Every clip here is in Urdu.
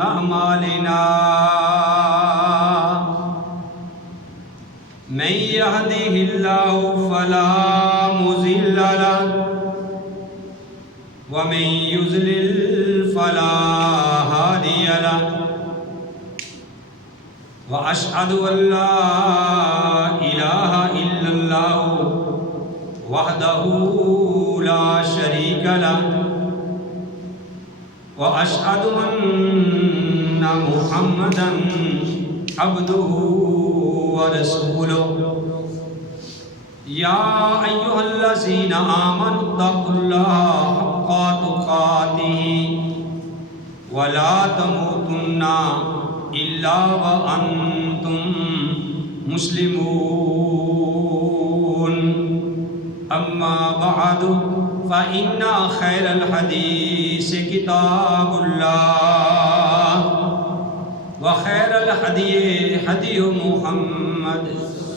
أعمالنا من يهده الله فلا مضل له ومن يضلل فلا هادي له وأشهد أن لا إله إلا الله وحده لا شريك له وأشهد أن محمدا عبده ورسوله يا أيها الذين آمنوا اتقوا الله حق تقاته ولا تموتن إلا وأنتم مسلمون أما بعد فإن خير الحديث كتاب الله وخير الهدي هدي محمد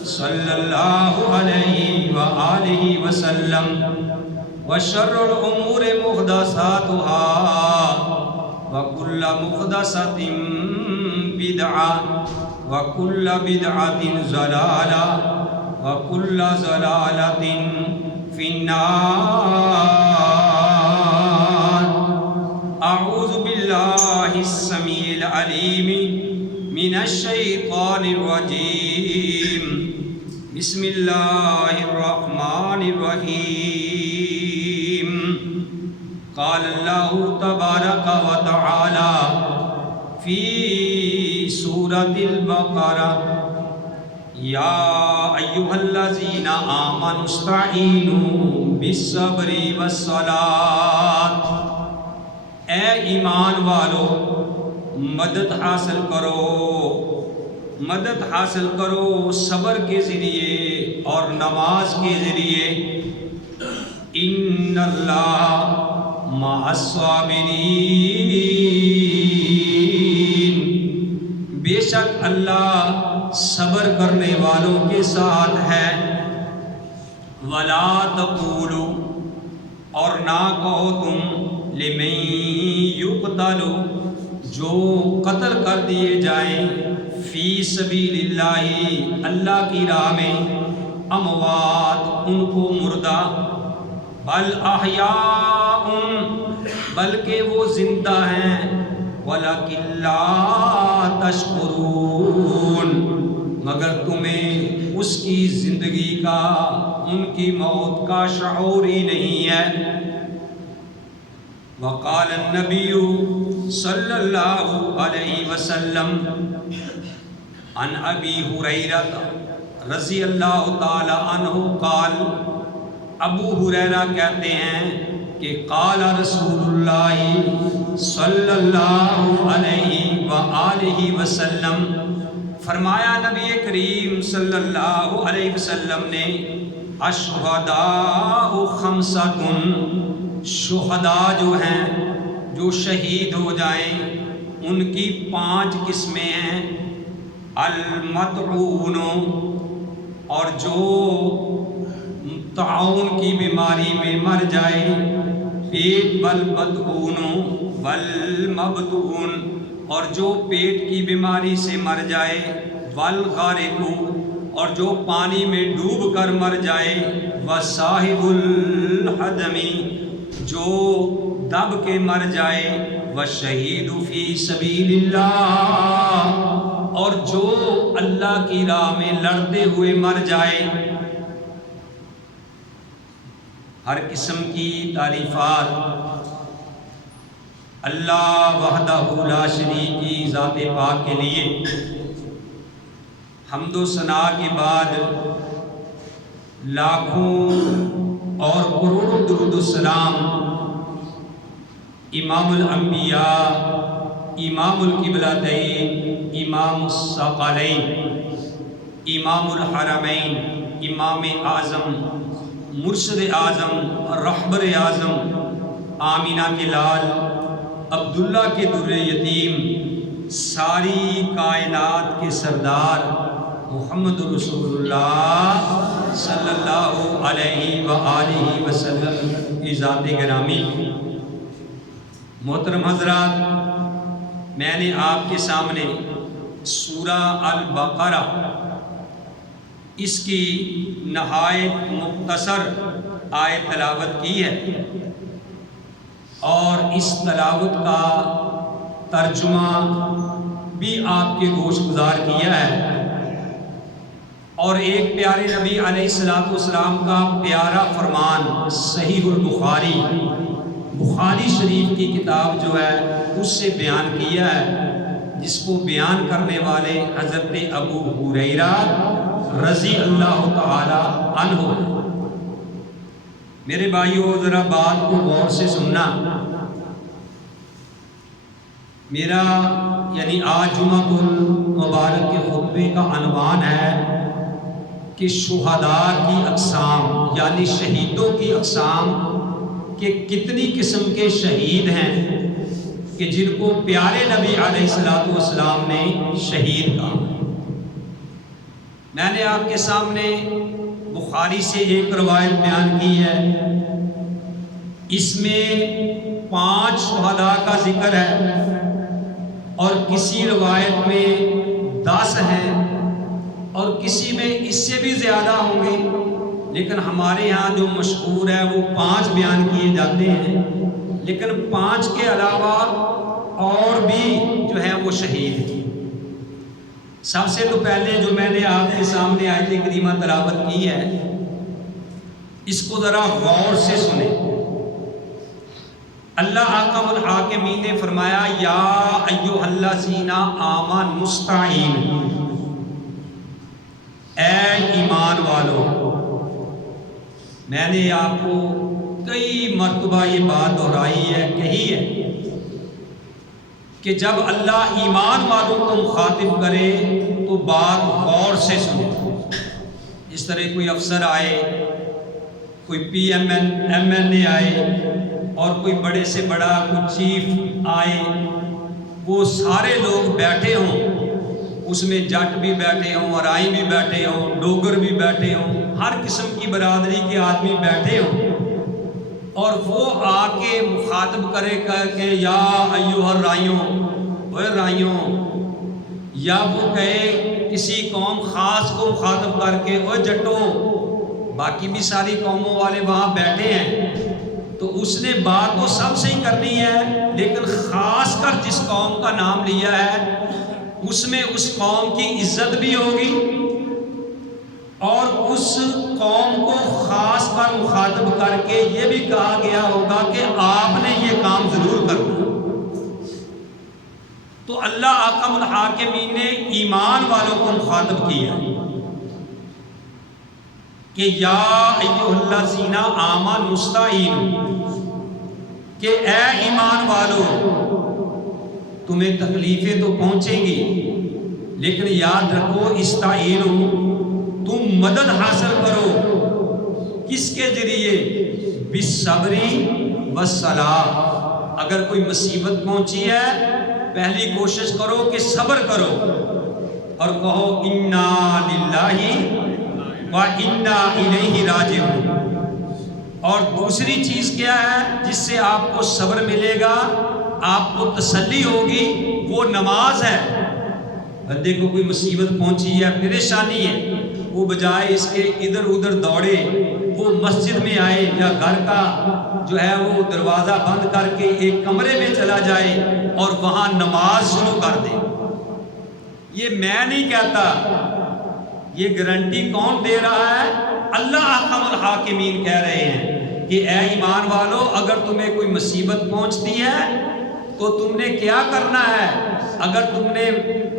صلى الله عليه وآله وسلم وشر الأمور محدثاتها وكل محدثة بدعة وكل بدعة ضلالة وكل ضلالة في النار. أعوذ بالله السميع العليم من الشيطان الرجيم. بسم الله الرحمن الرحيم. قال الله تبارك وتعالى في سورة البقرة يا أيها الذين آمنوا استعينوا بالصبر والصلاة. اے ایمان والو مدد حاصل کرو صبر کے ذریعے اور نماز کے ذریعے. ان اللہ مع الصابرین، بے شک اللہ صبر کرنے والوں کے ساتھ ہے. ولا تقولوا، اور نہ کہو تم، لمن یقتل، جو قتل کر دیے جائیں، فی سبیل اللہ، اللہ کی راہ میں، اموات، ان کو مردہ، بل احیاء، بلکہ وہ زندہ ہیں، ولیکن لا تشعرون، مگر تمہیں اس کی زندگی کا، ان کی موت کا شعور ہی نہیں ہے. وقال النبی صلی اللہ علیہ وسلم عن ابی ہریرہ رضی اللہ تعالی عنہ قال، ابو ہریرہ کہتے ہیں کہ قال رسول اللہ صلی اللہ علیہ وآلہ وسلم، فرمایا نبی کریم صلی اللہ علیہ وسلم نے، الشہداء خمسۃ، شہداء جو ہیں، جو شہید ہو جائیں، ان کی 5 قسمیں ہیں. المطعون، اور جو طاعون کی بیماری میں مر جائے، پیٹ، والمبطون والمبطون، اور جو پیٹ کی بیماری سے مر جائے، والغارق، اور جو پانی میں ڈوب کر مر جائے، وصاحب الحدم، جو دب کے مر جائے، والشہید فی سبیل اللہ، اور جو اللہ کی راہ میں لڑتے ہوئے مر جائے. ہر قسم کی تعریفات اللہ وحدہ لا شریک کی ذات پاک کے لیے. حمد و ثنا کے بعد لاکھوں اور کروڑوں درود و سلام امام الانبیاء، امام القبلتین، امام الثقلین، امام الحرمین، امام اعظم، مرشد اعظم، رہبر اعظم، آمینہ کے لال، عبداللہ کے در یتیم، ساری کائنات کے سردار محمد رسول اللہ صلی اللہ علیہ وآلہ وسلم کی ذات گرامی. محترم حضرات، میں نے آپ کے سامنے سورہ البقرہ اس کی نہایت مختصر آیت تلاوت کی ہے اور اس تلاوت کا ترجمہ بھی آپ کے گوش گزار کیا ہے، اور ایک پیارے نبی علیہ السلام کا پیارا فرمان صحیح البخاری، بخاری شریف کی کتاب جو ہے اس سے بیان کیا ہے، جس کو بیان کرنے والے حضرت ابو ہریرہ رضی اللہ تعالی عنہ۔ میرے بھائیو ذرا بات کو غور سے سننا۔ میرا یعنی آج جمعہ المبارک کے خطبے کا عنوان ہے کہ شہداء کی اقسام، یعنی شہیدوں کی اقسام کہ کتنی قسم کے شہید ہیں کہ جن کو پیارے نبی علیہ السلام نے شہید کہا۔ میں نے آپ کے سامنے بخاری سے ایک روایت بیان کی ہے، اس میں 5 شہداء کا ذکر ہے اور کسی روایت میں 10 ہیں اور کسی میں اس سے بھی زیادہ ہوں گے، لیکن ہمارے ہاں جو مشہور ہے وہ 5 بیان کیے جاتے ہیں، لیکن 5 کے علاوہ اور بھی جو ہے وہ شہید ہیں۔ سب سے تو پہلے جو میں نے آپ کے سامنے آیت کریمہ تلاوت کی ہے، اس کو ذرا غور سے سنیں۔ اللہ احکم الحاکمین نے فرمایا یا ایھا الذین آمنوا استعینوا، اے ایمان والو۔ میں نے آپ کو کئی مرتبہ یہ بات دہرائی ہے، کہی ہے کہ جب اللہ ایمان والوں کو مخاطب کرے تو بات غور سے سنیں۔ اس طرح کوئی افسر آئے، کوئی پی ایم این اے آئے اور کوئی بڑے سے بڑا کوئی چیف آئے، وہ سارے لوگ بیٹھے ہوں، اس میں جٹ بھی بیٹھے ہوں، ارائی بھی بیٹھے ہوں، ڈوگر بھی بیٹھے ہوں، ہر قسم کی برادری کے آدمی بیٹھے ہوں، اور وہ آ کے مخاطب کرے کہ یا ایھا الرائیوں، اے رائیوں، یا وہ کہے کسی قوم خاص کو مخاطب کر کے اے جٹو، باقی بھی ساری قوموں والے وہاں بیٹھے ہیں، تو اس نے بات تو سب سے ہی کرنی ہے، لیکن خاص کر جس قوم کا نام لیا ہے اس میں اس قوم کی عزت بھی ہوگی اور اس قوم کو خاص کر مخاطب کر کے یہ بھی کہا گیا ہوگا کہ آپ نے یہ کام ضرور کرنا۔ تو اللہ احکم الحاکمین نے ایمان والوں کو مخاطب کیا کہ یا ایھا الذین آمنوا استعینوا، کہ اے ایمان والو، تمہیں تکلیفیں تو پہنچیں گی لیکن یاد رکھو استعینوا، تم مدد حاصل کرو کس کے ذریعے؟ بالصبر والصلاۃ۔ اگر کوئی مصیبت پہنچی ہے پہلی کوشش کرو کہ صبر کرو اور کہو انا للہ و انا الیہ راجعون۔ اور دوسری چیز کیا ہے جس سے آپ کو صبر ملے گا، آپ کو تسلی ہوگی، وہ نماز ہے۔ بندے کو کوئی مصیبت پہنچی ہے، پریشانی ہے، وہ بجائے اس کے ادھر ادھر دوڑے، وہ مسجد میں آئے یا گھر کا جو ہے وہ دروازہ بند کر کے ایک کمرے میں چلا جائے اور وہاں نماز شروع کر دے۔ یہ میں نہیں کہتا، یہ گارنٹی کون دے رہا ہے؟ اللہ احکم الحاکمین کہہ رہے ہیں کہ اے ایمان والو، اگر تمہیں کوئی مصیبت پہنچتی ہے تو تم نے کیا کرنا ہے؟ اگر تم نے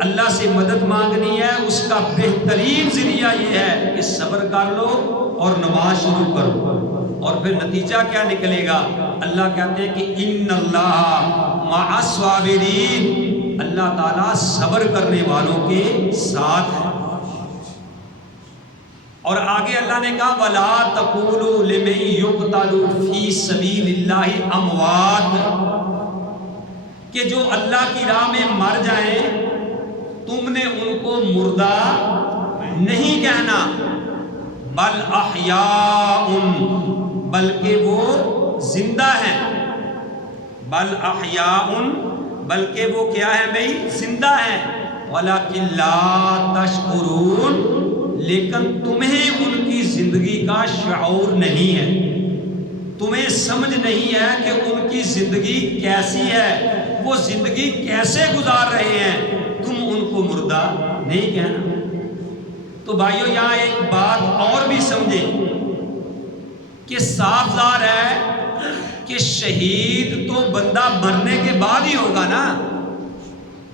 اللہ سے مدد مانگنی ہے، اس کا بہترین ذریعہ یہ ہے کہ صبر کر لو اور نماز شروع کرو۔ اور پھر نتیجہ کیا نکلے گا؟ اللہ کہتے ہیں کہ ان اللہ مع الصابرین، اللہ تعالیٰ صبر کرنے والوں کے ساتھ ہے۔ اور آگے اللہ نے کہا وَلَا تَقُولُوا لِمَن يُقْتَلُ فِي سَبِيلِ اللَّهِ أَمْوَاتٌ، کہ جو اللہ کی راہ میں مر جائیں تم نے ان کو مردہ نہیں کہنا، بل احیاء، بلکہ وہ زندہ ہیں، بل احیاء، بلکہ وہ کیا ہے بھائی؟ زندہ ہیں. وَلَكِنْ لَا تَشْعُرُونَ، لیکن تمہیں ان کی زندگی کا شعور نہیں ہے، تمہیں سمجھ نہیں ہے کہ ان کی زندگی کیسی ہے، وہ زندگی کیسے گزار رہے ہیں، تم ان کو مردہ نہیں کہنا. تو بھائیو یہاں ایک بات اور بھی سمجھیں کہ صاف ظاہر ہے کہ شہید تو بندہ مرنے کے بعد ہی ہوگا نا.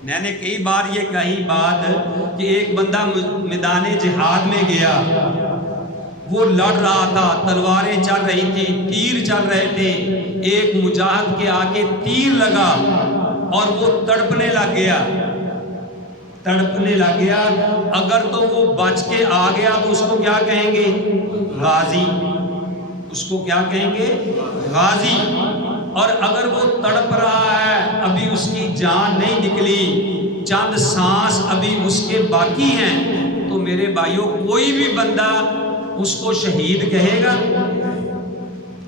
میں نے کئی بار یہ کہی بات کہ ایک بندہ میدان جہاد میں گیا، وہ لڑ رہا تھا، تلواریں چل رہی تھی، تیر چل رہے تھے، ایک مجاہد کے آگے تیر لگا اور وہ تڑپنے لگ گیا. اگر تو وہ بچ کے آ گیا تو اس کو کیا کہیں گے؟ غازی. اس کو کیا کہیں گے؟ غازی. اور اگر وہ تڑپ رہا ہے، ابھی اس کی جان نہیں نکلی، چند سانس ابھی اس کے باقی ہیں، تو میرے بھائیوں کوئی بھی بندہ اس کو شہید کہے گا؟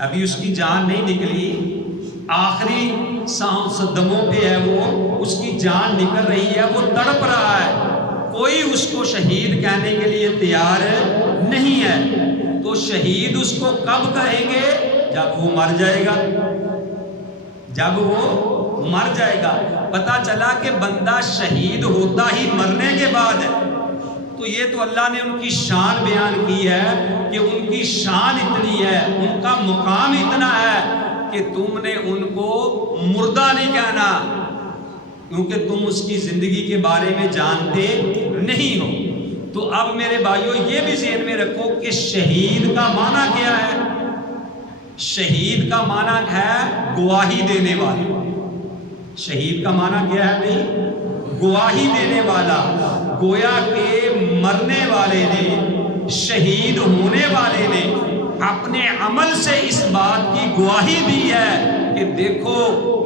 ابھی اس کی جان نہیں نکلی، آخری سانس دموں پہ ہے، وہ اس کی جان نکل رہی ہے، وہ تڑپ رہا ہے، کوئی اس کو شہید کہنے کے لیے تیار نہیں ہے. تو شہید اس کو کب کہیں گے؟ جب وہ مر جائے گا. جب وہ مر جائے گا. پتہ چلا کہ بندہ شہید ہوتا ہی مرنے کے بعد ہے. تو یہ تو اللہ نے ان کی شان بیان کی ہے کہ ان کی شان اتنی ہے، ان کا مقام اتنا ہے کہ تم نے ان کو مردہ نہیں کہنا، کیونکہ تم اس کی زندگی کے بارے میں جانتے نہیں ہو. تو اب میرے بھائیوں یہ بھی ذہن میں رکھو کہ شہید کا معنی کیا ہے؟ شہید کا معنی ہے گواہی دینے والا. شہید کا معنی کیا ہے بھائی؟ گواہی دینے والا. گویا کہ مرنے والے نے، شہید ہونے والے نے اپنے عمل سے اس بات کی گواہی دی ہے کہ دیکھو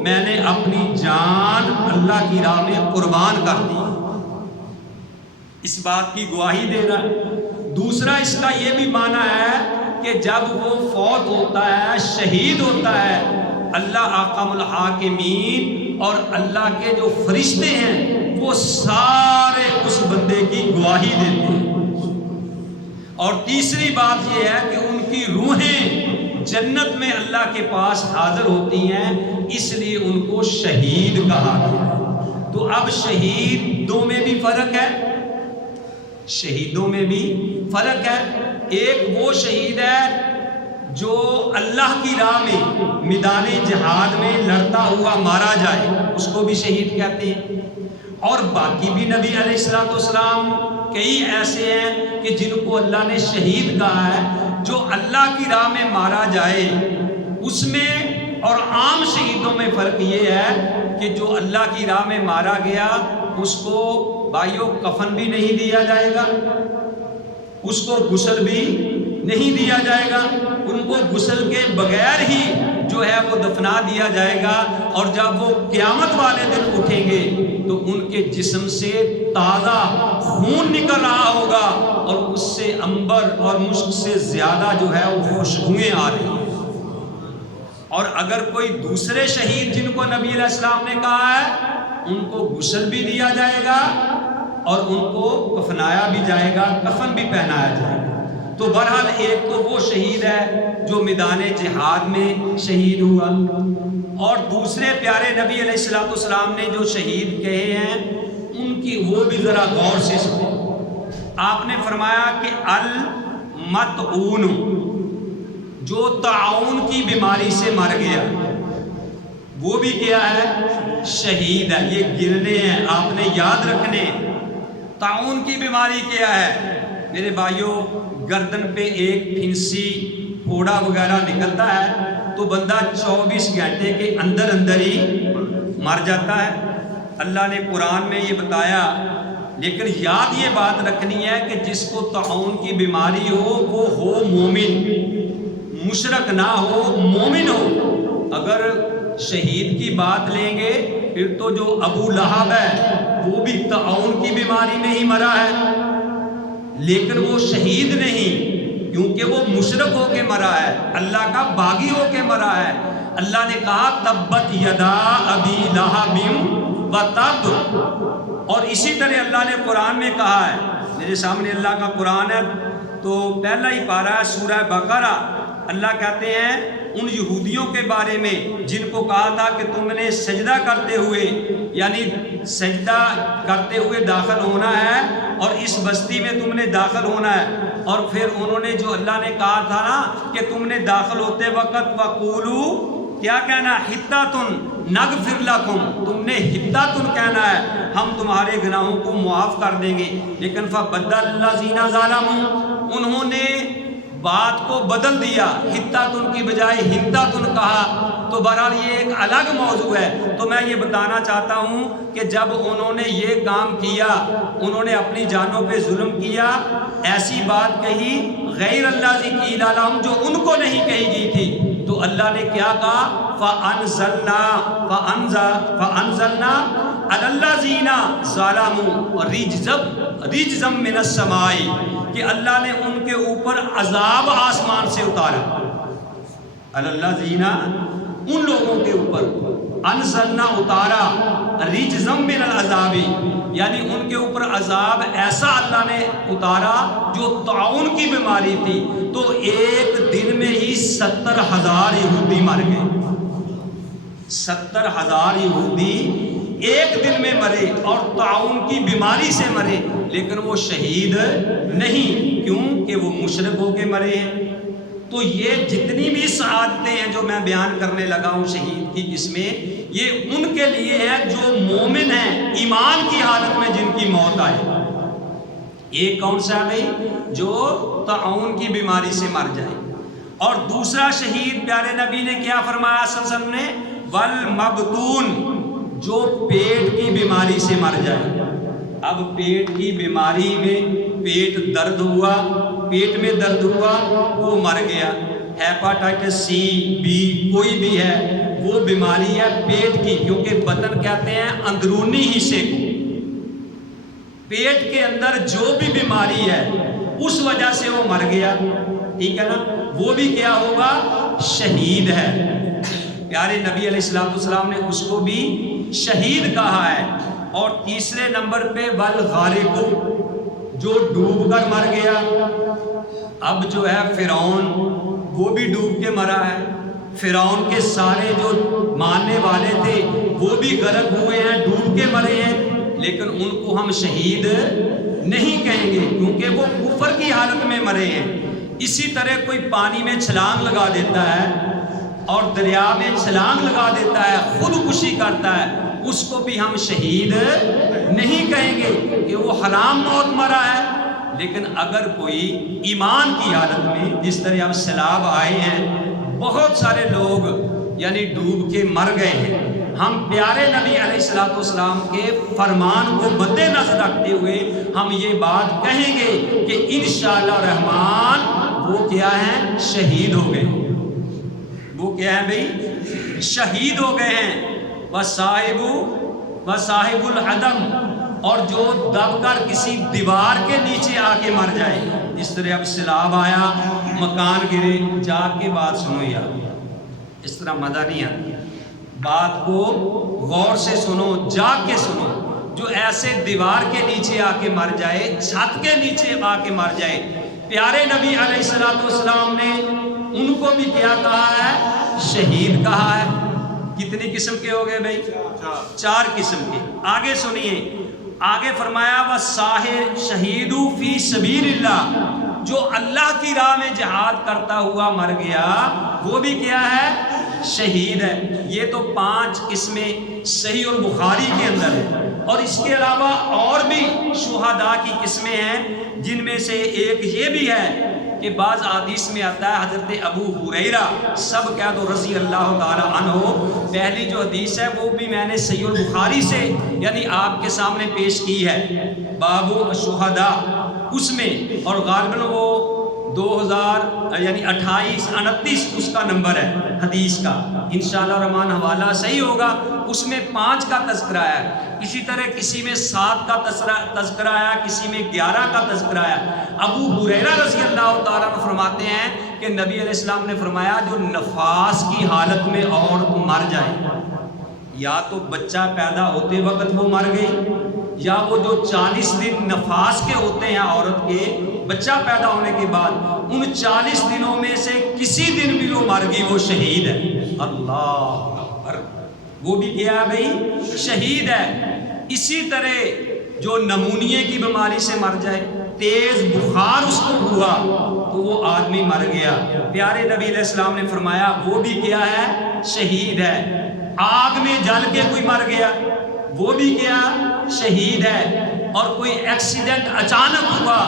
میں نے اپنی جان اللہ کی راہ میں قربان کر دی. اس بات کی گواہی دے رہا ہے. دوسرا اس کا یہ بھی معنی ہے کہ جب وہ فوت ہوتا ہے، شہید ہوتا ہے، اللہ احکم الحاکمین اور اللہ کے جو فرشتے ہیں وہ سارے اس بندے کی گواہی دیتے ہیں. اور تیسری بات یہ ہے کہ ان کی روحیں جنت میں اللہ کے پاس حاضر ہوتی ہیں، اس لیے ان کو شہید کہا گیا. تو اب شہیدوں میں بھی فرق ہے، شہیدوں میں بھی فرق ہے. ایک وہ شہید ہے جو اللہ کی راہ میں میدان جہاد میں لڑتا ہوا مارا جائے، اس کو بھی شہید کہتے ہیں. اور باقی بھی نبی علیہ الصلوۃ والسلام کئی ایسے ہیں کہ جن کو اللہ نے شہید کہا ہے. جو اللہ کی راہ میں مارا جائے اس میں اور عام شہیدوں میں فرق یہ ہے کہ جو اللہ کی راہ میں مارا گیا اس کو بھائیوں کفن بھی نہیں دیا جائے گا، اس کو غسل بھی نہیں دیا جائے گا، ان کو غسل کے بغیر ہی جو ہے وہ دفنا دیا جائے گا. اور جب وہ قیامت والے دن اٹھیں گے تو ان کے جسم سے تازہ خون نکل رہا ہوگا اور اس سے عنبر اور مشک سے زیادہ جو ہے وہ خوشبوئیں آ رہی ہیں. اور اگر کوئی دوسرے شہید جن کو نبی علیہ السلام نے کہا ہے ان کو غسل بھی دیا جائے گا اور ان کو کفنایا بھی جائے گا، کفن بھی پہنایا جائے گا. تو بہرحال ایک تو وہ شہید ہے جو میدان جہاد میں شہید ہوا، اور دوسرے پیارے نبی علیہ الصلوۃ والسلام نے جو شہید کہے ہیں ان کی وہ بھی ذرا غور سے سنیں. آپ نے فرمایا کہ المطعون، جو طاعون کی بیماری سے مر گیا وہ بھی کیا ہے؟ شہید ہے. یہ گرنے ہیں، آپ نے یاد رکھنے. طاعون کی بیماری کیا ہے میرے بھائیوں؟ گردن پہ ایک پھنسی پھوڑا وغیرہ نکلتا ہے تو بندہ 24 گھنٹے کے اندر اندر ہی مر جاتا ہے. اللہ نے قرآن میں یہ بتایا. لیکن یاد یہ بات رکھنی ہے کہ جس کو طاعون کی بیماری ہو وہ ہو مومن، مشرک نہ ہو، مومن ہو. اگر شہید کی بات لیں گے پھر تو جو ابو لہب ہے وہ بھی طاعون کی بیماری میں ہی مرا ہے، لیکن وہ شہید نہیں کیونکہ وہ مشرک ہو کے مرا ہے، اللہ کا باغی ہو کے مرا ہے. اللہ نے کہا تبت یدا ابی لہب وتب، اور اسی طرح اللہ نے قرآن میں کہا ہے، میرے سامنے اللہ کا قرآن ہے تو پہلا ہی پارہ ہے سورہ بقرہ، اللہ کہتے ہیں ان یہودیوں کے بارے میں جن کو کہا تھا کہ تم نے سجدہ کرتے ہوئے، یعنی سجدہ کرتے ہوئے داخل ہونا ہے اور اس بستی میں تم نے داخل ہونا ہے، اور پھر انہوں نے جو اللہ نے کہا تھا نا کہ تم نے داخل ہوتے وقت وقولو کیا کہنا، حطۃ نغفر لکم، تم نے حطۃ کہنا ہے ہم تمہارے گناہوں کو معاف کر دیں گے، لیکن فبدل الذین ظلموا، انہوں نے بات کو بدل دیا، حطۃ کی بجائے حنطۃ کہا، تو بہرحال یہ ایک الگ موضوع ہے۔ تو میں یہ بتانا چاہتا ہوں کہ جب انہوں نے یہ کام کیا، انہوں نے اپنی جانوں پہ ظلم کیا، ایسی بات کہی غیر اللہ قیل لہم جو ان کو نہیں کہی گئی تھی، تو اللہ نے کیا کہا، فَأَنزَلْنَا عَلَى الَّذِينَ ظَلَمُوا رِجْزًا مِّنَ السَّمَاءِ، کہ اللہ نے ان کے اوپر عذاب آسمان سے اتارا، عَلَى الَّذِينَ ان لوگوں کے اوپر، انزلنا اتارا، رِجْزًا مِّنَ الْعَذَابِ یعنی ان کے اوپر عذاب ایسا اللہ نے اتارا جو طاعون کی بیماری تھی، تو ایک دن میں ہی 70,000 یہودی مر گئے، 70,000 یہودی ایک دن میں مرے اور طاعون کی بیماری سے مرے، لیکن وہ شہید نہیں، کیوں کہ وہ مشرک ہو کے مرے ہیں۔ تو یہ جتنی بھی سعادتیں ہیں جو میں بیان کرنے لگا ہوں شہید کی قسمیں، یہ ان کے لیے ہے جو مومن ہیں، ایمان کی حالت میں جن کی موت آئے۔ ایک کون سا ہے بھائی، جو طاعون کی بیماری سے مر جائے، اور دوسرا شہید پیارے نبی نے کیا فرمایا صلی اللہ علیہ وسلم نے، والمبتون، جو پیٹ کی بیماری سے مر جائے۔ اب پیٹ کی بیماری میں پیٹ درد ہوا، پیٹ میں درد ہوا، وہ مر گیا، ہیپاٹائٹس سی بی کوئی بھی ہے، وہ بیماری ہے پیٹ کی، کیونکہ بدن کہتے ہیں اندرونی حصے کو، پیٹ کے اندر جو بھی بیماری ہے اس وجہ سے وہ مر گیا، ٹھیک ہے نا، وہ بھی کیا ہوگا، شہید ہے۔ پیارے نبی علیہ السلام نے اس کو بھی شہید کہا ہے۔ اور تیسرے نمبر پہ والغارق، جو ڈوب کر مر گیا۔ اب جو ہے فرعون، وہ بھی ڈوب کے مرا ہے، فرعون کے سارے جو ماننے والے تھے وہ بھی غرق ہوئے ہیں، ڈوب کے مرے ہیں، لیکن ان کو ہم شہید نہیں کہیں گے کیونکہ وہ کفر کی حالت میں مرے ہیں۔ اسی طرح کوئی پانی میں چھلانگ لگا دیتا ہے اور دریا میں چھلانگ لگا دیتا ہے، خودکشی کرتا ہے، اس کو بھی ہم شہید نہیں کہیں گے کہ وہ حرام موت مرا ہے۔ لیکن اگر کوئی ایمان کی حالت میں، جس طرح اب سیلاب آئے ہیں، بہت سارے لوگ یعنی ڈوب کے مر گئے ہیں، ہم پیارے نبی علیہ السلام کے فرمان کو مد نظر رکھتے ہوئے ہم یہ بات کہیں گے کہ انشاءاللہ الرحمن وہ کیا ہیں، شہید ہو گئے۔ وہ کیا ہے بھائی، شہید ہو گئے ہیں۔ وصاحب العدم، اور جو دب کر کسی دیوار کے نیچے آ کے مر جائے، جس طرح اب سیلاب آیا، مکان گرے، جاگ کے بات سنو یار، اس طرح مزہ نہیں آتا، بات کو غور سے سنو، جاگ کے سنو۔ جو ایسے دیوار کے نیچے آ کے مر جائے، چھت کے نیچے آ کے مر جائے، پیارے نبی علیہ السلام نے ان کو بھی کیا کہا ہے، شہید کہا ہے۔ کتنی قسم کے ہو گئے بھائی، 4 قسم کے۔ آگے سنیے، آگے فرمایا شہید فی سبیل اللہ، جو اللہ کی راہ میں جہاد کرتا ہوا مر گیا، وہ بھی کیا ہے، شہید ہے۔ یہ تو 5 قسمیں صحیح البخاری کے اندر ہے، اور اس کے علاوہ اور بھی شہداء کی قسمیں ہیں، جن میں سے ایک یہ بھی ہے کہ بعض حدیث میں آتا ہے، حضرت ابو ہریرہ سب کہہ دو رضی اللہ تعالی عنہ، پہلی جو حدیث ہے وہ بھی میں نے صحیح البخاری سے یعنی آپ کے سامنے پیش کی ہے، باب الشہداء اس میں، اور غالباً وہ 2000 یعنی 28-29 اس کا نمبر ہے حدیث کا، انشاءاللہ الرحمن حوالہ صحیح ہوگا، اس میں 5 کا تذکرہ ہے، اسی طرح کسی میں 7 کا تذکرہ آیا، کسی میں 11 کا تذکرہ آیا۔ ابو ہریرہ رضی اللہ تعالیٰ عنہ فرماتے ہیں کہ نبی علیہ السلام نے فرمایا جو نفاس کی حالت میں عورت مر جائے، یا تو بچہ پیدا ہوتے وقت وہ مر گئی، یا وہ جو 40 دن نفاس کے ہوتے ہیں عورت کے بچہ پیدا ہونے کے بعد، ان 40 دنوں میں سے کسی دن بھی وہ مر گئی، وہ شہید ہے۔ اللہ اکبر، وہ بھی کیا ہے بھائی؟ شہید ہے۔ اسی طرح جو نمونیے کی بیماری سے مر جائے، تیز بخار اس کو ہوا تو وہ آدمی مر گیا، پیارے نبی علیہ السلام نے فرمایا وہ بھی کیا ہے؟ شہید ہے۔ آگ میں جل کے کوئی مر گیا، وہ بھی کیا؟ شہید ہے۔ اور کوئی ایکسیڈنٹ اچانک ہوا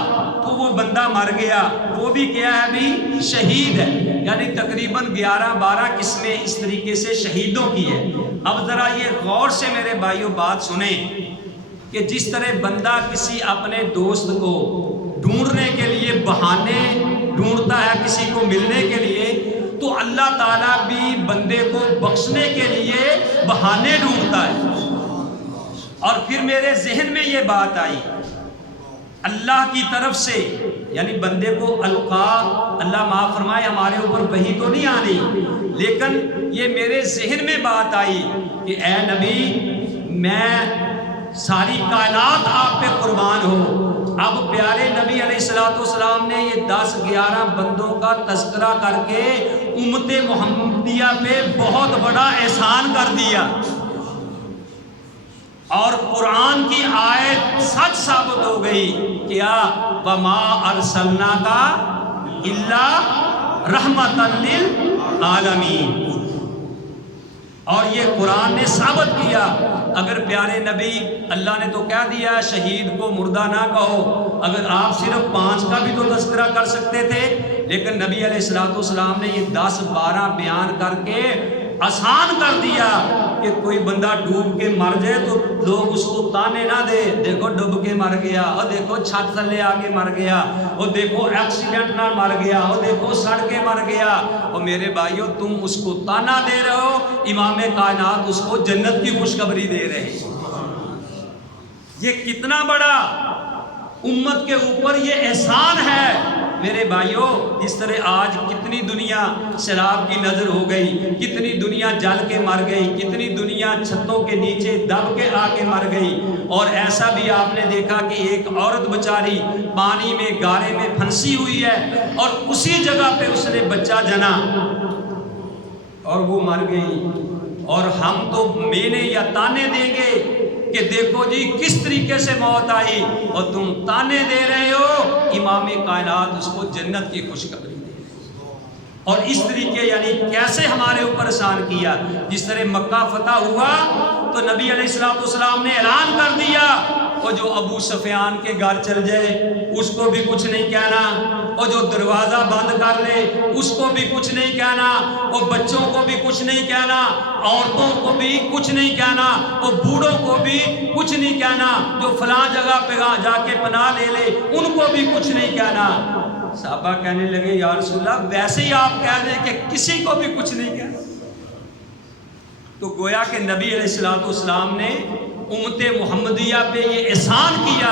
تو وہ بندہ مر گیا، وہ بھی کیا ہے بھی؟ شہید ہے۔ یعنی تقریباً 11-12 قسمیں اس طریقے سے شہیدوں کی ہے۔ اب ذرا یہ غور سے میرے بھائیوں بات سنیں کہ جس طرح بندہ کسی اپنے دوست کو ڈھونڈنے کے لیے بہانے ڈھونڈتا ہے کسی کو ملنے کے لیے، تو اللہ تعالیٰ بھی بندے کو بخشنے کے لیے بہانے ڈھونڈتا ہے۔ اور پھر میرے ذہن میں یہ بات آئی، اللہ کی طرف سے یعنی بندے کو القا، اللہ معاف فرمائے ہمارے اوپر وحی تو نہیں آنی، لیکن یہ میرے ذہن میں بات آئی کہ اے نبی، میں ساری کائنات آپ پہ قربان ہو۔ اب پیارے نبی علیہ السلام نے یہ 10-11 بندوں کا تذکرہ کر کے امت محمدیہ پہ بہت بڑا احسان کر دیا، اور قرآن کی آیت سچ ثابت ہو گئی، کیا وما ارسلناک الا رحمۃ للعالمین۔ اور یہ قرآن نے ثابت کیا، اگر پیارے نبی، اللہ نے تو کہہ دیا شہید کو مردہ نہ کہو، اگر آپ صرف 5 کا بھی تو تذکرہ کر سکتے تھے، لیکن نبی علیہ السلام نے یہ 10-12 بیان کر کے آسان کر دیا کہ کوئی بندہ ڈوب کے مر جائے تو لوگ اس کو تانے نہ دے، دیکھو ڈوب کے مر گیا، اور دیکھو چھت تھلے آ کے مر گیا، اور دیکھو ایکسیڈنٹ نہ مر گیا، اور دیکھو سڑ کے مر گیا۔ اور میرے بھائیوں، تم اس کو تانا دے رہے ہو، امام کائنات اس کو جنت کی خوشخبری دے رہے ہیں۔ یہ کتنا بڑا امت کے اوپر یہ احسان ہے میرے بھائیوں۔ اس طرح آج کتنی دنیا شراب کی نظر ہو گئی، کتنی دنیا جل کے مر گئی، کتنی دنیا چھتوں کے نیچے دب کے آ کے مر گئی۔ اور ایسا بھی آپ نے دیکھا کہ ایک عورت بیچاری پانی میں گارے میں پھنسی ہوئی ہے، اور اسی جگہ پہ اس نے بچہ جنا اور وہ مر گئی، اور ہم تو مینے یا تانے دیں گے کہ دیکھو جی کس طریقے سے موت آئی، اور تم تانے دے رہے ہو، امام کائنات اس کو جنت کی خوشخبری دے رہے ہیں۔ اور اس طریقے یعنی کیسے ہمارے اوپر احسان کیا، جس طرح مکہ فتح ہوا تو نبی علیہ السلام نے اعلان کر دیا، اور جو ابو سفیان کے گھر چل جائے اس کو بھی کچھ نہیں کہنا، اور جو دروازہ بند کر لے اس کو بھی کچھ نہیں کہنا، اور بچوں کو بھی کچھ نہیں کہنا، عورتوں کو بھی کچھ نہیں کہنا، اور بوڑھوں کو بھی کچھ نہیں کہنا، جو فلاں جگہ پہ جا کے پناہ لے لے ان کو بھی کچھ نہیں کہنا۔ صحابہ کہنے لگے یا رسول اللہ ویسے ہی آپ کہہ دیں کہ کسی کو بھی کچھ نہیں کہنا۔ تو گویا کہ نبی علیہ السلام نے امت محمدیہ پہ یہ احسان کیا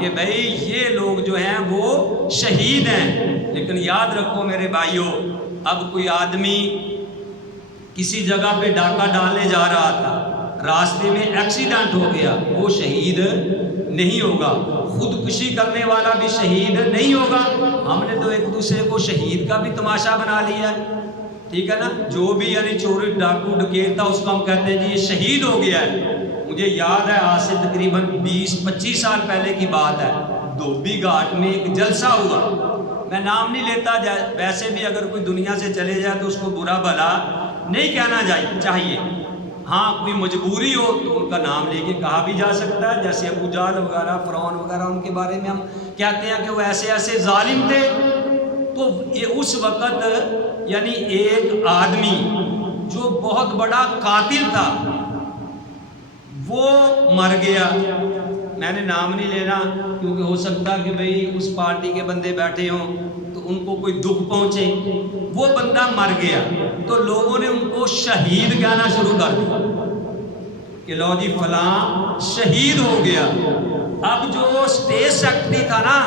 کہ بھئی یہ لوگ جو ہیں وہ شہید ہیں۔ لیکن یاد رکھو میرے بھائیوں، اب کوئی آدمی کسی جگہ پہ ڈاکہ ڈالنے جا رہا تھا، راستے میں ایکسیڈنٹ ہو گیا، وہ شہید نہیں ہوگا۔ خودکشی کرنے والا بھی شہید نہیں ہوگا۔ ہم نے تو ایک دوسرے کو شہید کا بھی تماشا بنا لیا ہے، ٹھیک ہے نا؟ جو بھی یعنی چوری ڈاکو ڈکیت تھا اس کو ہم کہتے ہیں جی یہ شہید ہو گیا ہے۔ مجھے یاد ہے آج سے تقریباً 20-25 سال پہلے کی بات ہے، دھوبی گھاٹ میں ایک جلسہ ہوا، میں نام نہیں لیتا، ویسے بھی اگر کوئی دنیا سے چلے جائے تو اس کو برا بھلا نہیں کہنا چاہیے، ہاں کوئی مجبوری ہو تو ان کا نام لے کے کہا بھی جا سکتا ہے، جیسے ابو جہل وغیرہ، فرعون وغیرہ، ان کے بارے میں ہم کہتے ہیں کہ وہ ایسے ایسے ظالم تھے۔ تو یہ اس وقت یعنی ایک آدمی جو بہت بڑا قاتل تھا وہ مر گیا، میں نے نام نہیں لینا کیونکہ ہو سکتا کہ بھئی اس پارٹی کے بندے بیٹھے ہوں تو ان کو کوئی دکھ پہنچے، وہ بندہ مر گیا تو لوگوں نے ان کو شہید کہنا شروع کر دیا کہ لو جی فلاں شہید ہو گیا۔ اب جو اسٹیٹ سیکرٹری تھا نا،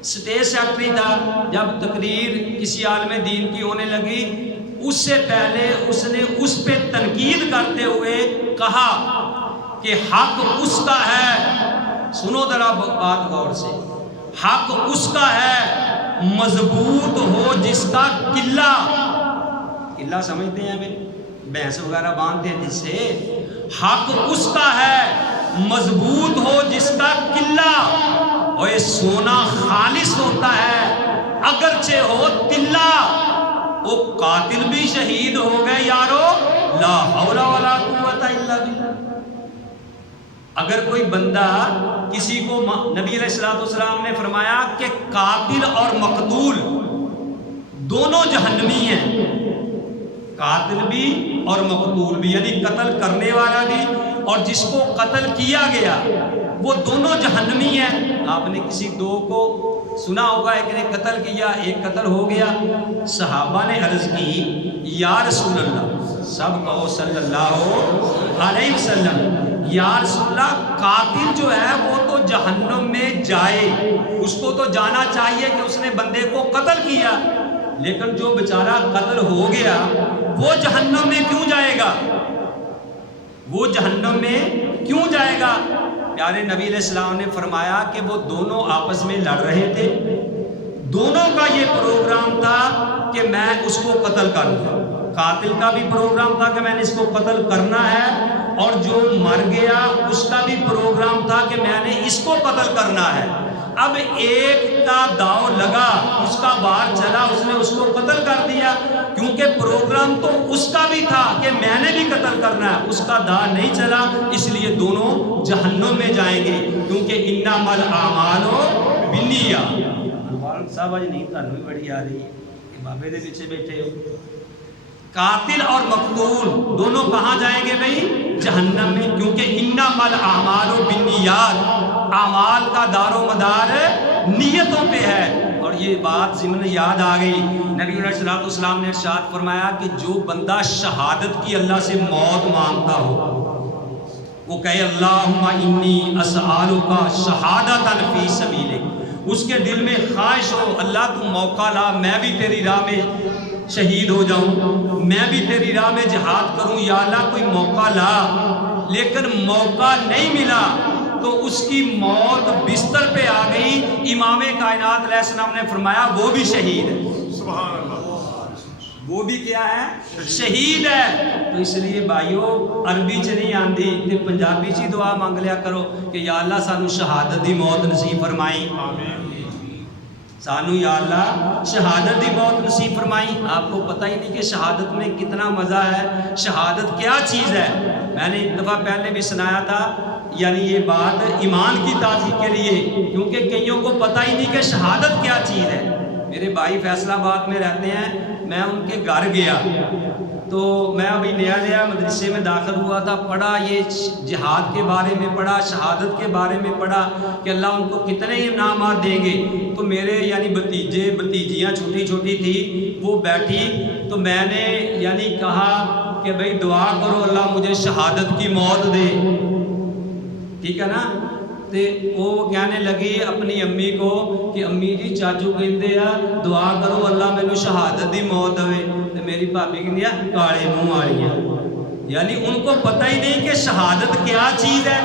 اسٹیٹ سیکرٹری تھا، جب تقریر کسی عالم دین کی ہونے لگی اس سے پہلے اس نے اس پہ تنقید کرتے ہوئے کہا کہ حق اس کا ہے، سنو ذرا بات غور سے، حق اس کا ہے مضبوط ہو جس کا قلہ سمجھتے ہیں ابھی بھینس وغیرہ باندھتے ہیں جس سے، حق اس کا ہے مضبوط ہو جس کا قلہ، اور یہ سونا خالص ہوتا ہے اگرچہ ہو تلہ، وہ قاتل بھی شہید ہو گئے یارو، لا حول ولا قوت الا باللہ۔ اگر کوئی بندہ کسی کو، نبی علیہ السلام نے فرمایا کہ قاتل اور مقتول دونوں جہنمی ہیں، قاتل بھی اور مقتول بھی، یعنی قتل کرنے والا بھی اور جس کو قتل کیا گیا، وہ دونوں جہنمی ہیں۔ آپ نے کسی دو کو سنا ہوگا، ایک نے قتل کیا ایک قتل ہو گیا، صحابہ نے عرض کی یا رسول اللہ، سب کہو صلی اللہ علیہ وسلم، یا رسول اللہ قاتل جو ہے وہ تو جہنم میں جائے، اس کو تو جانا چاہیے کہ اس نے بندے کو قتل کیا، لیکن جو بیچارہ قتل ہو گیا وہ جہنم میں کیوں جائے گا، وہ جہنم میں کیوں جائے گا؟ پیارے نبی علیہ السلام نے فرمایا کہ وہ دونوں آپس میں لڑ رہے تھے، دونوں کا یہ پروگرام تھا کہ میں اس کو قتل کروں، قاتل کا بھی پروگرام تھا کہ میں نے اس کو قتل کرنا ہے، اور جو مر گیا اس کا بھی پروگرام تھا کہ میں نے اس کو قتل کرنا ہے۔ اب ایک کا داؤ لگا، اس کا وار چلا، اس نے اس کو قتل کر دیا، کیونکہ پروگرام تو اس کا بھی تھا کہ میں نے بھی قتل کرنا ہے، اس کا داؤ نہیں چلا، اس لیے دونوں جہنم میں جائیں گے، کیونکہ انما الاعمال بالنیات۔ صاحب آج نہیں تھانوں بھی بڑی آ رہی ہے کہ بابے دے پیچھے بیٹھے ہو۔ قاتل اور مقتول دونوں کہاں جائیں گے بھائی؟ جہنم میں، کیونکہ انما الاعمال بالنیات، اعمال کا دار و مدار نیتوں پہ ہے۔ اور یہ بات ضمن یاد آ گئی، نبی علیہ السلام نے ارشاد فرمایا کہ جو بندہ شہادت کی اللہ سے موت مانگتا ہو، وہ کہے اللہم انی اسألک شہادۃ فی سبیلک، اس کے دل میں خواہش ہو اللہ تو موقع لا، میں بھی تیری راہ میں شہید ہو جاؤں، میں بھی تیری راہ میں جہاد کروں، یا اللہ کوئی موقع لا، لیکن موقع نہیں ملا تو اس کی موت بستر پہ آ گئی، امام کائنات علیہ السلام نے فرمایا وہ بھی شہید ہے، سبحان اللہ، وہ بھی کیا ہے؟ شہید ہے۔ تو اس لیے بھائیو عربی چ نہیں آندی تے پنجابی چ دعا مانگ لیا کرو کہ یا اللہ سانو شہادت دی موت نصیب فرمائی، سانو یا اللہ شہادت دی موت نصیب فرمائی۔ آپ کو پتہ ہی نہیں کہ شہادت میں کتنا مزہ ہے، شہادت کیا چیز ہے۔ میں نے ایک دفعہ پہلے بھی سنایا تھا، یعنی یہ بات ایمان کی تازی کے لیے، کیونکہ کئیوں کو پتہ ہی نہیں کہ شہادت کیا چیز ہے۔ میرے بھائی فیصل آباد میں رہتے ہیں، میں ان کے گھر گیا تو میں ابھی نیا مدرسے میں داخل ہوا تھا، پڑھا یہ جہاد کے بارے میں پڑھا، شہادت کے بارے میں پڑھا کہ اللہ ان کو کتنے انعامات دیں گے۔ تو میرے یعنی بھتیجے بھتیجیاں چھوٹی چھوٹی تھی، وہ بیٹھی تو میں نے یعنی کہا کہ بھئی دعا کرو اللہ مجھے شہادت کی موت دے، ٹھیک ہے نا؟ تے وہ کہنے لگی اپنی امی کو کہ امی جی چاچو کہندے آ دعا کرو اللہ مینوں شہادت دی موت دے، تے میری بھابی کہندی آ کالے منہ والیاں، یعنی ان کو پتہ ہی نہیں کہ شہادت کیا چیز ہے،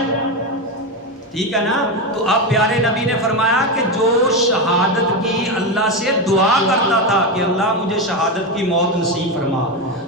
ٹھیک ہے نا؟ تو اب پیارے نبی نے فرمایا کہ جو شہادت کی اللہ سے دعا کرتا تھا کہ اللہ مجھے شہادت کی موت نصیب فرما،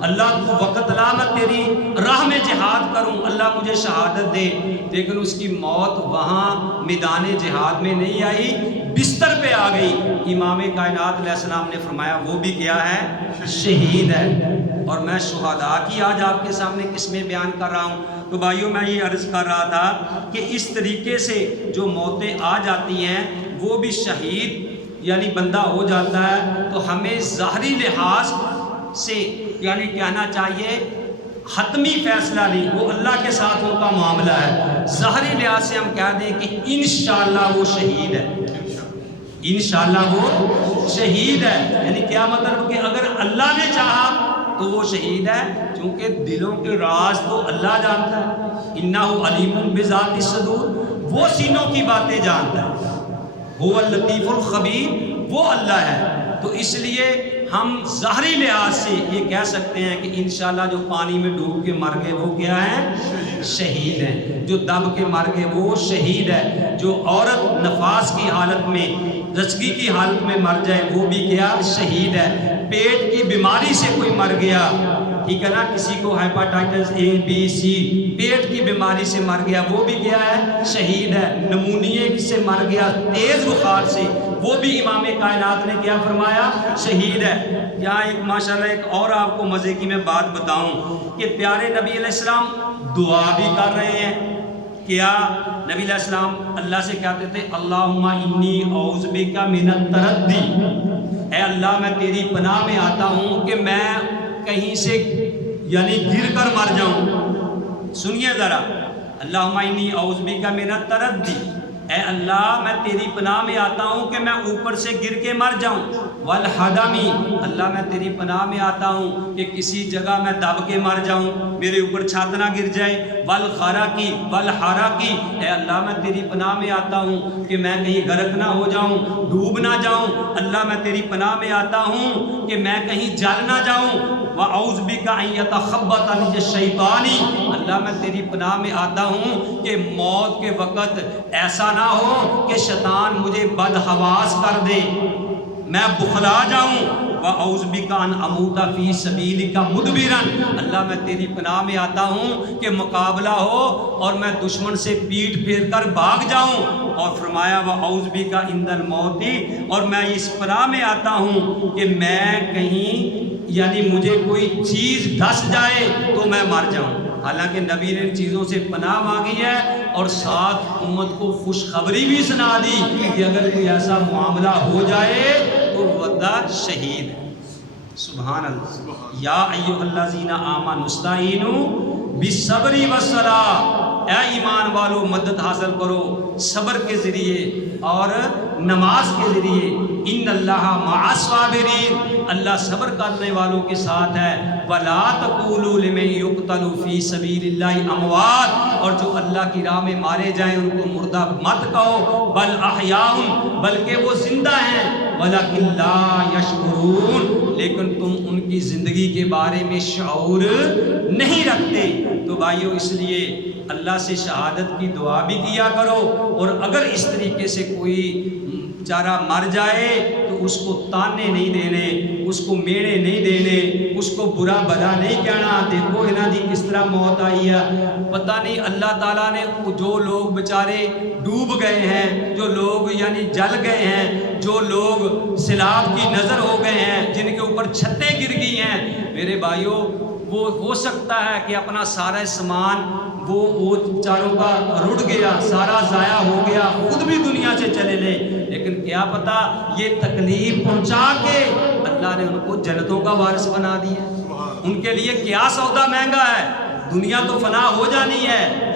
اللہ تو وقت لا میں تیری راہ میں جہاد کروں، اللہ مجھے شہادت دے، لیکن اس کی موت وہاں میدان جہاد میں نہیں آئی، بستر پہ آ گئی۔ امام کائنات علیہ السلام نے فرمایا وہ بھی کیا ہے؟ شہید ہے۔ اور میں شہداء کی آج آپ کے سامنے قسمیں بیان کر رہا ہوں۔ تو بھائیوں میں یہ عرض کر رہا تھا کہ اس طریقے سے جو موتیں آ جاتی ہیں وہ بھی شہید یعنی بندہ ہو جاتا ہے، تو ہمیں ظاہری لحاظ سے یعنی کہنا چاہیے حتمی فیصلہ نہیں، وہ اللہ کے ساتھ ان کا معاملہ ہے، ظاہری لحاظ سے ہم کہہ دیں کہ انشاءاللہ وہ شہید ہے، انشاءاللہ وہ شہید ہے، یعنی کیا مطلب کہ اگر اللہ نے چاہا تو وہ شہید ہے، چونکہ دلوں کے راز تو اللہ جانتا ہے، انہ علیم بذات الصدور، وہ سینوں کی باتیں جانتا ہے، هو اللطیف الخبیر، وہ اللہ ہے۔ تو اس لیے ہم ظاہری لحاظ سے یہ کہہ سکتے ہیں کہ انشاءاللہ جو پانی میں ڈوب کے مر گئے وہ کیا ہیں؟ شہید ہیں۔ جو دب کے مر گئے وہ شہید ہے۔ جو عورت نفاس کی حالت میں، زچگی کی حالت میں مر جائے وہ بھی کیا؟ شہید ہے۔ پیٹ کی بیماری سے کوئی مر گیا، ٹھیک ہے نا، کسی کو ہیپاٹائٹس اے بی سی پیٹ کی بیماری سے مر گیا وہ بھی کیا ہے؟ شہید ہے۔ نمونیے سے مر گیا تیز بخار سے وہ بھی امام کائنات نے کیا فرمایا؟ شہید ہے۔ یہاں ایک ماشاءاللہ ایک اور آپ کو مزے کی میں بات بتاؤں کہ پیارے نبی علیہ السلام دعا بھی کر رہے ہیں۔ کیا نبی علیہ السلام اللہ سے کہتے تھے اللہم انی اعوذ بک من التردی، اے اللہ میں تیری پناہ میں آتا ہوں کہ میں کہیں سے یعنی گر کر مر جاؤں۔ سنیے ذرا، اللہم انی اعوذ بک من التردی، اے اللہ میں تیری پناہ میں آتا ہوں کہ میں اوپر سے گر کے مر جاؤں۔ والحدمی، اللہ میں تیری پناہ میں آتا ہوں کہ کسی جگہ میں دب کے مر جاؤں، میرے اوپر چھت نہ گر جائے۔ والغرقی، والحرقی، اے اللہ میں تیری پناہ میں آتا ہوں کہ میں کہیں غرق نہ ہو جاؤں، ڈوب نہ جاؤں۔ اللہ میں تیری پناہ میں آتا ہوں کہ میں کہیں جل نہ جاؤں۔ وَأَعُوذُ بِكَ أَن يَتَخَبَّطَنِيَ الشَّيْطَانِ، اللہ میں تیری پناہ میں آتا ہوں کہ موت کے وقت ایسا نہ ہو کہ شیطان مجھے بدحواس کر دے، میں بخلا جاؤں۔ وَأَعُوذُ بِكَ أَنْ أَمُوتَ فِي سَبِيلِكَ مُدْبِرًا، اللہ میں تیری پناہ میں آتا ہوں کہ مقابلہ ہو اور میں دشمن سے پیٹھ پھیر کر بھاگ جاؤں۔ اور فرمایا وَأَعُوذُ بِكَ عِنْدَ الْمَوْتِ، اور میں اس پناہ میں آتا ہوں کہ میں کہیں یعنی مجھے کوئی چیز دھس جائے تو میں مر جاؤں۔ حالانکہ نبی نے ان چیزوں سے پناہ مانگی ہے اور ساتھ امت کو خوشخبری بھی سنا دی کہ اگر کوئی ایسا معاملہ ہو جائے تو ودا شہید ہے۔ سبحان اللہ۔ یا ایھا الذین آمنوا استعینوا بالصبر والصلاۃ، اے ایمان والو مدد حاصل کرو صبر کے ذریعے اور نماز کے ذریعے۔ ان اللہ مع الصابرین، اللہ صبر کرنے والوں کے ساتھ ہے۔ ولا تقولوا لمن یقتل فی سبیل اللہ اموات، اور جو اللہ کی راہ میں مارے جائیں ان کو مردہ مت کہو، بل احیاء، بلکہ وہ زندہ ہیں، ولکن لا یشعرون، لیکن تم ان کی زندگی کے بارے میں شعور نہیں رکھتے۔ تو بھائیو اس لیے اللہ سے شہادت کی دعا بھی کیا کرو، اور اگر اس طریقے سے کوئی بیچارہ مر جائے تو اس کو تانے نہیں دینے، اس کو میڑے نہیں دینے، اس کو برا بھلا نہیں کہنا دیکھو انہاں دی کس طرح موت آئی ہے۔ پتہ نہیں اللہ تعالیٰ نے جو لوگ بیچارے ڈوب گئے ہیں، جو لوگ یعنی جل گئے ہیں، جو لوگ سیلاب کی نظر ہو گئے ہیں، جن کے اوپر چھتیں گر گئی ہیں، میرے بھائیوں وہ ہو سکتا ہے کہ اپنا سارا سامان وہ چاروں کا رڑ گیا، سارا ضائع ہو گیا، خود بھی دنیا سے چلے لے، لیکن کیا پتا یہ تکلیف پہنچا کے اللہ نے ان کو جنتوں کا وارث بنا دیا۔ ان کے لیے کیا سودا مہنگا ہے، دنیا تو فنا ہو جانی ہے،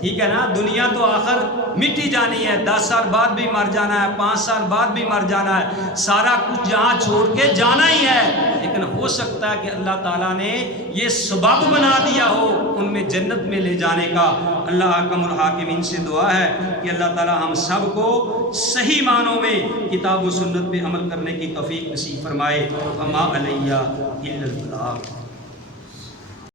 ٹھیک ہے نا، دنیا تو آخر مٹی جانی ہے، 10 سال بعد بھی مر جانا ہے، 5 سال بعد بھی مر جانا ہے، سارا کچھ جہاں چھوڑ کے جانا ہی ہے۔ لیکن ہو سکتا ہے کہ اللہ تعالیٰ نے یہ سبب بنا دیا ہو ان میں جنت میں لے جانے کا۔ اللہ حکم الحاکمین سے دعا ہے کہ اللہ تعالیٰ ہم سب کو صحیح معنوں میں کتاب و سنت پہ عمل کرنے کی توفیق نصیب فرمائے۔ وما علیہ الا البلاغ۔